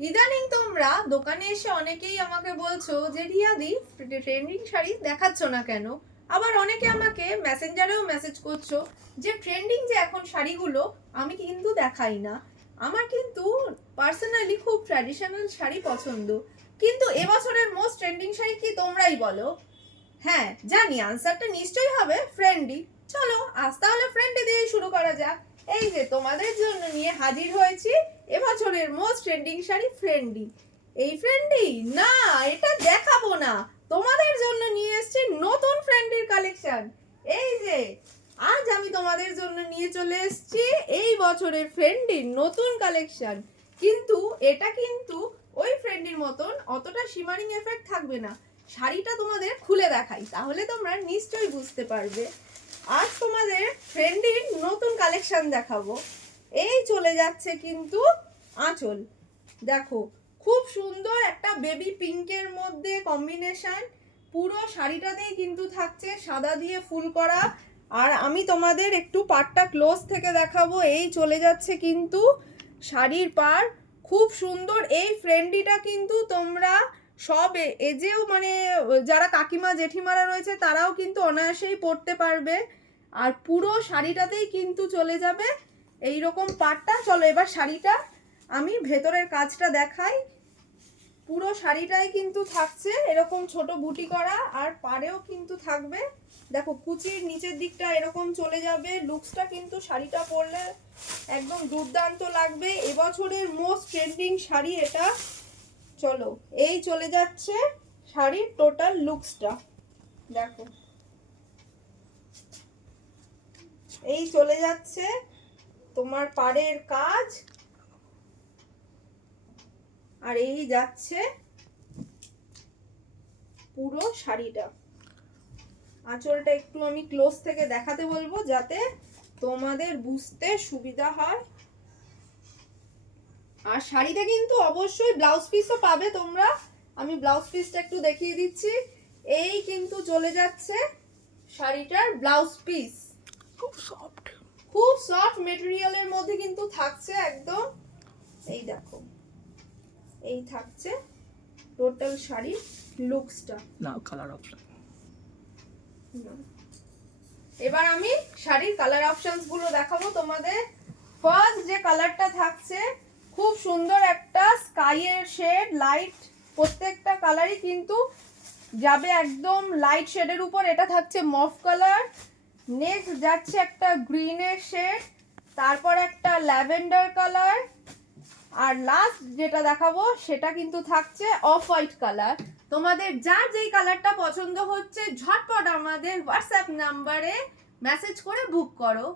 ইদানিং তোমরা দোকানে এসে অনেকেই আমাকে বলছো যে রিয়াদি ট্রেন্ডিং শাড়ি দেখাচ্ছ না কেন। আবার অনেকে আমাকে মেসেঞ্জারেও মেসেজ করছো যে ট্রেন্ডিং যে এখন শাড়িগুলো আমি কিন্তু দেখাই না। আমার কিন্তু পার্সোনালি খুব ট্র্যাডিশনাল শাড়ি পছন্দ, কিন্তু এবছরের মোস্ট ট্রেন্ডিং শাড়ি কি তোমরাই বলো। হ্যাঁ জানি আনসারটা নিশ্চয়ই হবে ফ্রেন্ডি। চলো আজ তাহলে ফ্রেন্ডি দিয়ে শুরু করা যাক। এই যে তোমাদের জন্য নিয়ে হাজির হয়েছি এবছরের মোস্ট ট্রেন্ডিং শাড়ি ফ্রেন্ডি। এই ফ্রেন্ডি না, এটা দেখাবো না, তোমাদের জন্য নিয়ে এসেছি নতুন ফ্রেন্ডির কালেকশন। এই যে আজ আমি তোমাদের জন্য নিয়ে চলে এসেছি এই বছরের ফ্রেন্ডির নতুন কালেকশন। কিন্তু এটা কিন্তু ওই ফ্রেন্ডির মতন অতটা শিমারিং এফেক্ট থাকবে না। শাড়িটা তোমাদের খুলে দেখাই তাহলে তোমরা নিশ্চয়ই বুঝতে পারবে। আজ তোমাদের ফ্রেন্ডির নতুন কালেকশন দেখাবো। এই চলে যাচ্ছে কিন্তু আঁচল, দেখো খুব সুন্দর একটা বেবি পিঙ্কের মধ্যে কম্বিনেশন। পুরো শাড়িটাতেই কিন্তু থাকছে সাদা দিয়ে ফুল করা। আর আমি তোমাদের একটু পাড়টা ক্লোজ থেকে দেখাবো। এই চলে যাচ্ছে কিন্তু শাড়ির পাড়, খুব সুন্দর। এই ফ্রেন্ডিটা কিন্তু তোমরা সব এজেও মানে যারা কাকিমা জেঠিমারা রয়েছে তারাও কিন্তু অনায়াসেই পরতে পারবে। আর পুরো শাড়িটাতেই কিন্তু চলে যাবে এই রকম পাড়টা। চলো এবার শাড়িটা আমি ভেতরের কাজটা দেখাই। পুরো শাড়িটাই কিন্তু থাকছে এরকম ছোট বুটি করা, আর পাড়েও কিন্তু থাকবে দেখো কুচির নিচের দিকটা এরকম চলে যাবে। লুকসটা কিন্তু শাড়িটা পরলে একদম দুর্দান্ত লাগবে। এবছরের মোস্ট ট্রেন্ডিং শাড়ি এটা। চলো এই চলে যাচ্ছে শাড়ির টোটাল লুকসটা, দেখো এই চলে যাচ্ছে তোমার পাড়ের কাজ, আর এই যাচ্ছে পুরো শাড়িটা। আঁচলটা একটু আমি ক্লোজ থেকে দেখাতে বলবো যাতে তোমাদের বুঝতে সুবিধা হয়। আর শাড়িতে কিন্তু অবশ্যই ব্লাউজ পিসও পাবে তোমরা। আমি ব্লাউজ পিসটা একটু দেখিয়ে দিচ্ছি। এই কিন্তু চলে যাচ্ছে শাড়িটার ব্লাউজ পিস। খুব সফট মেটেরিয়ালের মধ্যে কিন্তু থাকছে একদম। এই দেখো এই থাকছে টোটাল শাড়ির লুকসটা। না কালার অপশন। এবার আমি শাড়ির কালার অপশনস গুলো দেখাবো তোমাদের। ফার্স্ট যে কালারটা থাকছে খুব সুন্দর একটা স্কাইয়ের শেড, লাইট প্রত্যেকটা কালারই কিন্তু যাবে একদম লাইট শেডের উপর। এটা থাকছে মফ কালার। নেক্সট যাচ্ছে একটা গ্রিনের শেড, তারপর একটা ল্যাভেন্ডার কালার, আর লাস্ট যেটা দেখাবো সেটা কিন্তু থাকছে অফ হোয়াইট কালার। তোমাদের যার যেই কালারটা পছন্দ হচ্ছে ঝটপট আমাদের হোয়াটসঅ্যাপ নাম্বারে মেসেজ করে বুক করো।